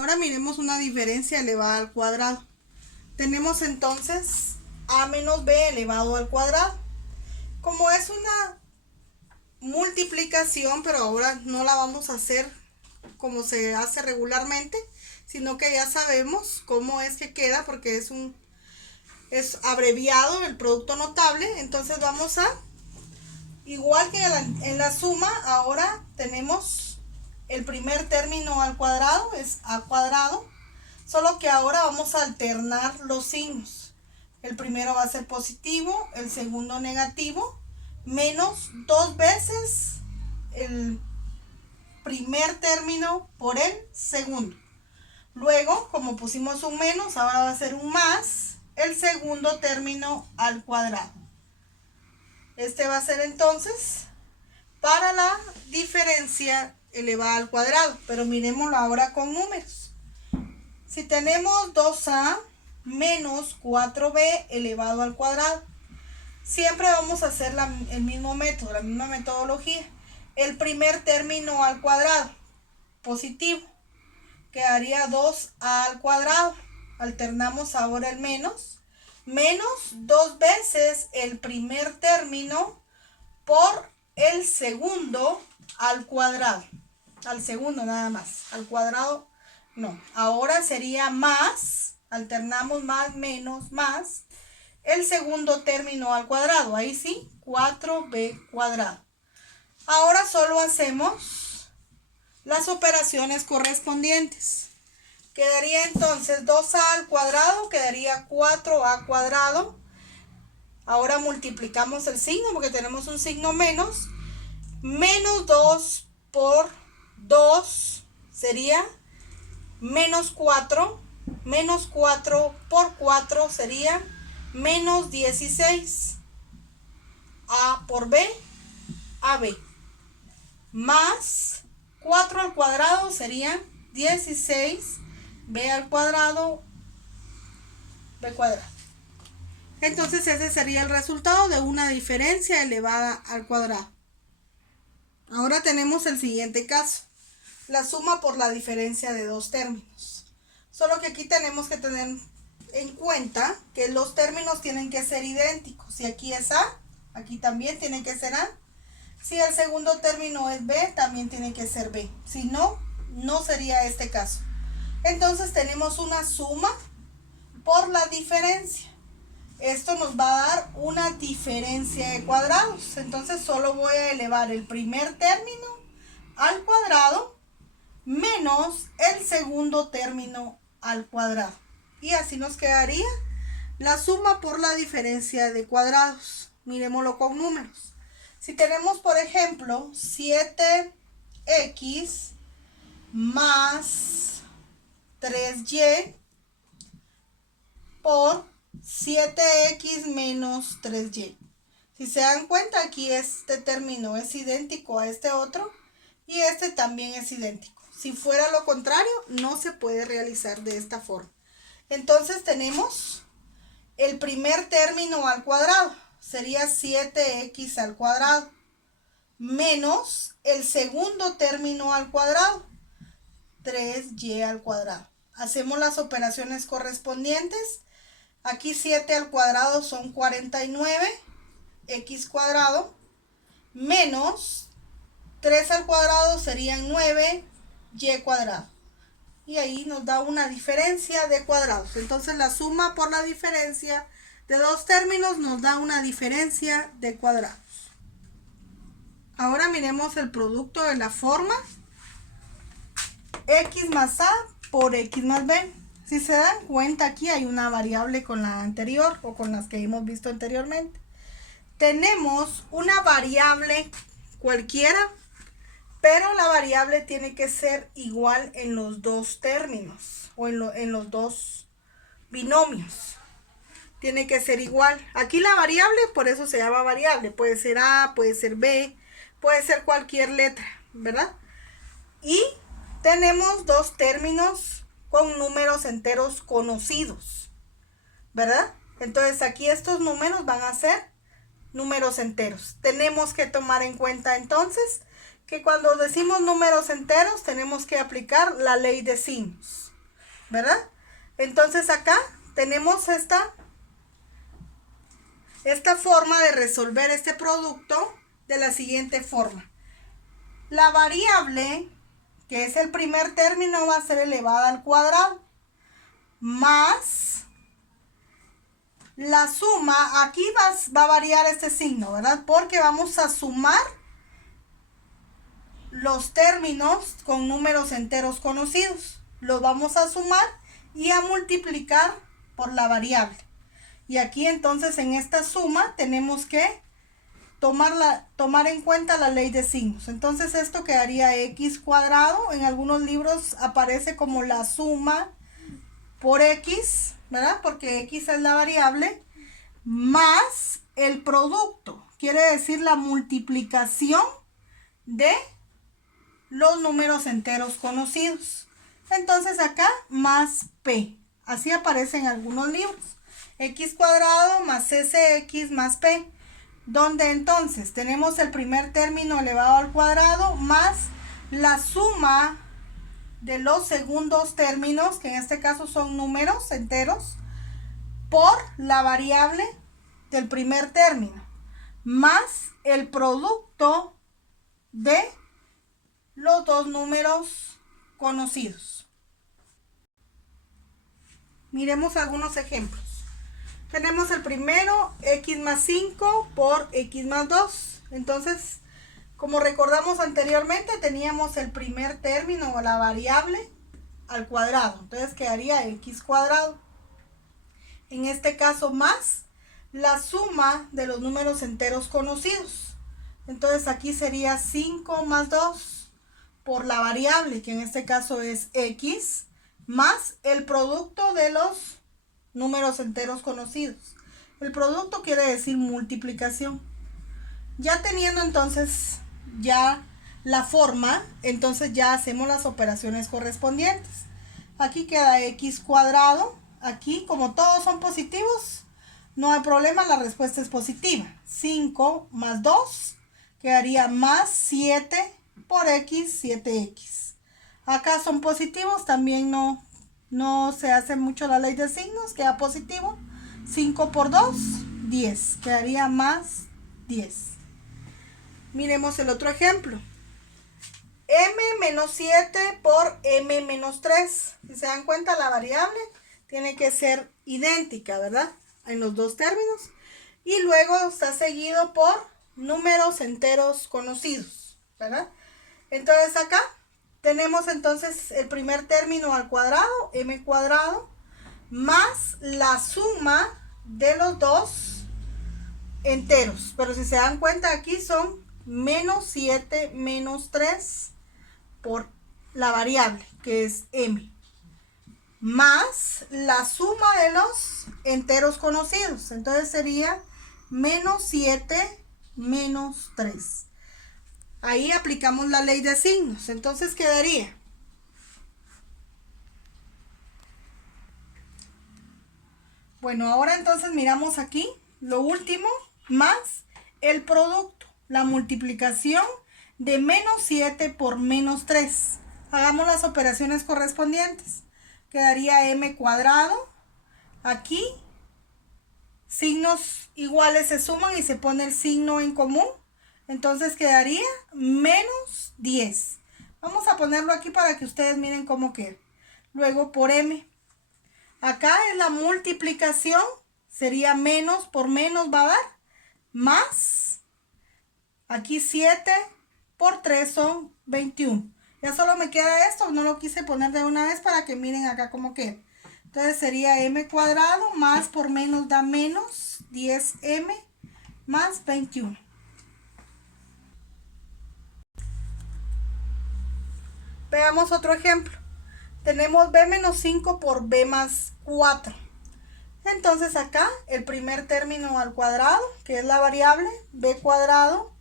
Ahora miremos una diferencia elevada al cuadrado. Tenemos entonces a menos b elevado al cuadrado. Como es una multiplicación, pero ahora no la vamos a hacer como se hace regularmente, sino que ya sabemos cómo es que queda porque es abreviado el producto notable. Entonces vamos a, igual que en la suma, ahora tenemos el primer término al cuadrado, es a cuadrado, solo que ahora vamos a alternar los signos. El primero va a ser positivo, el segundo negativo, menos 2 veces el primer término por el segundo. Luego, como pusimos un menos, ahora va a ser un más el segundo término al cuadrado. Este va a ser entonces para la diferencia elevada al cuadrado, pero miremoslo ahora con números. Si tenemos 2a menos 4b elevado al cuadrado, siempre vamos a hacer el mismo método, la misma metodología. El primer término al cuadrado, positivo, quedaría 2a al cuadrado. Alternamos ahora el menos 2 veces el primer término por el segundo al cuadrado. Al segundo nada más, al cuadrado no. Ahora sería más, alternamos más, menos, más, el segundo término al cuadrado. Ahí sí, 4b cuadrado. Ahora solo hacemos las operaciones correspondientes. Quedaría entonces 2a al cuadrado, quedaría 4a cuadrado. Ahora multiplicamos el signo porque tenemos un signo menos. Menos 2 por 2 sería menos 4. Menos 4 por 4 sería menos 16. A por b, AB. Más 4 al cuadrado sería 16. B al cuadrado, B cuadrado. Entonces ese sería el resultado de una diferencia elevada al cuadrado. Ahora tenemos el siguiente caso. La suma por la diferencia de dos términos. Solo que aquí tenemos que tener en cuenta que los términos tienen que ser idénticos. Si aquí es A, aquí también tiene que ser A. Si el segundo término es B, también tiene que ser B. Si no, no sería este caso. Entonces tenemos una suma por la diferencia. Esto nos va a dar una diferencia de cuadrados. Entonces solo voy a elevar el primer término al cuadrado menos el segundo término al cuadrado. Y así nos quedaría la suma por la diferencia de cuadrados. Miremoslo con números. Si tenemos, por ejemplo, 7x más 3y por 7x menos 3y. Si se dan cuenta, aquí este término es idéntico a este otro y este también es idéntico. Si fuera lo contrario, no se puede realizar de esta forma. Entonces tenemos el primer término al cuadrado, sería 7x al cuadrado, menos el segundo término al cuadrado, 3y al cuadrado. Hacemos las operaciones correspondientes. Aquí 7 al cuadrado son 49, x cuadrado, menos 3 al cuadrado serían 9, y cuadrado. Y ahí nos da una diferencia de cuadrados. Entonces la suma por la diferencia de dos términos nos da una diferencia de cuadrados. Ahora miremos el producto de la forma x más a por x más b. Si se dan cuenta, aquí hay una variable con la anterior o con las que hemos visto anteriormente. Tenemos una variable cualquiera, pero la variable tiene que ser igual en los dos términos o en los dos binomios. Tiene que ser igual. Aquí la variable, por eso se llama variable. Puede ser A, puede ser B, puede ser cualquier letra, ¿verdad? Y tenemos dos términos con números enteros conocidos, ¿verdad? Entonces aquí estos números van a ser números enteros. Tenemos que tomar en cuenta entonces que cuando decimos números enteros tenemos que aplicar la ley de signos. ¿verdad? Entonces acá tenemos esta forma de resolver este producto de la siguiente forma. La variable, que es el primer término, va a ser elevada al cuadrado, más la suma. Aquí va a variar este signo, ¿verdad? Porque vamos a sumar los términos con números enteros conocidos. Los vamos a sumar y a multiplicar por la variable. Y aquí entonces en esta suma tenemos que tomar en cuenta la ley de signos. Entonces esto quedaría x cuadrado. En algunos libros aparece como la suma por x, ¿verdad? Porque x es la variable, más el producto. Quiere decir la multiplicación de los números enteros conocidos. Entonces acá más p. Así aparece en algunos libros. X cuadrado más sx más p. Donde entonces tenemos el primer término elevado al cuadrado más la suma de los segundos términos, que en este caso son números enteros, por la variable del primer término, más el producto de los dos números conocidos. Miremos algunos ejemplos. Tenemos el primero, x más 5 por x más 2. Entonces, como recordamos anteriormente, teníamos el primer término o la variable al cuadrado. Entonces quedaría x cuadrado. En este caso más la suma de los números enteros conocidos. Entonces aquí sería 5 más 2 por la variable, que en este caso es x, más el producto de los números enteros conocidos. El producto quiere decir multiplicación. Ya teniendo entonces ya la forma, entonces ya hacemos las operaciones correspondientes. Aquí queda x cuadrado. Aquí, como todos son positivos, no hay problema, la respuesta es positiva. 5 más 2 quedaría más 7 por x, 7x. Acá son positivos, también no se hace mucho la ley de signos, queda positivo. 5 por 2, 10. Quedaría más 10. Miremos el otro ejemplo. M menos 7 por M menos 3. Si se dan cuenta, la variable tiene que ser idéntica, ¿verdad? En los dos términos. Y luego está seguido por números enteros conocidos, ¿verdad? Entonces acá tenemos entonces el primer término al cuadrado, m cuadrado, más la suma de los dos enteros. Pero si se dan cuenta, aquí son menos 7 menos 3 por la variable, que es m, más la suma de los enteros conocidos. Entonces sería menos 7 menos 3. Ahí aplicamos la ley de signos. Entonces quedaría bueno, ahora entonces miramos aquí lo último, más el producto, la multiplicación de menos 7 por menos 3. Hagamos las operaciones correspondientes. Quedaría m cuadrado. Aquí signos iguales se suman y se pone el signo en común. Entonces quedaría menos 10. Vamos a ponerlo aquí para que ustedes miren cómo queda. Luego por m. Acá es la multiplicación. Sería menos por menos va a dar más. Aquí 7 por 3 son 21. Ya solo me queda esto. No lo quise poner de una vez para que miren acá cómo queda. Entonces sería m cuadrado más por menos da menos 10m más 21. Veamos otro ejemplo. Tenemos b menos 5 por b más 4. Entonces acá el primer término al cuadrado, que es la variable b cuadrado,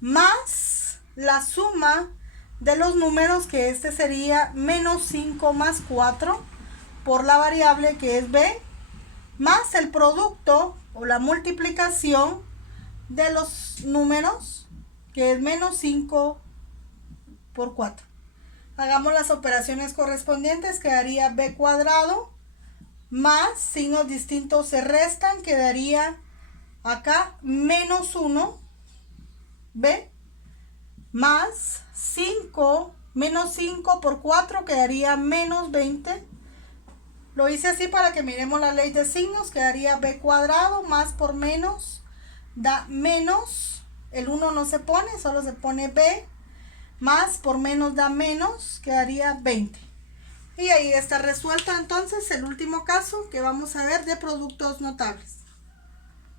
más la suma de los números, que este sería menos 5 más 4 por la variable que es b, más el producto o la multiplicación de los números, que es menos 5 por 4. Hagamos las operaciones correspondientes. Quedaría b cuadrado más signos distintos se restan. Quedaría acá menos 1 b más 5, menos 5 por 4 quedaría menos 20. Lo hice así para que miremos la ley de signos. Quedaría b cuadrado más por menos da menos, el 1 no se pone, solo se pone b, más por menos da menos, quedaría 20. Y ahí está resuelto entonces el último caso que vamos a ver de productos notables.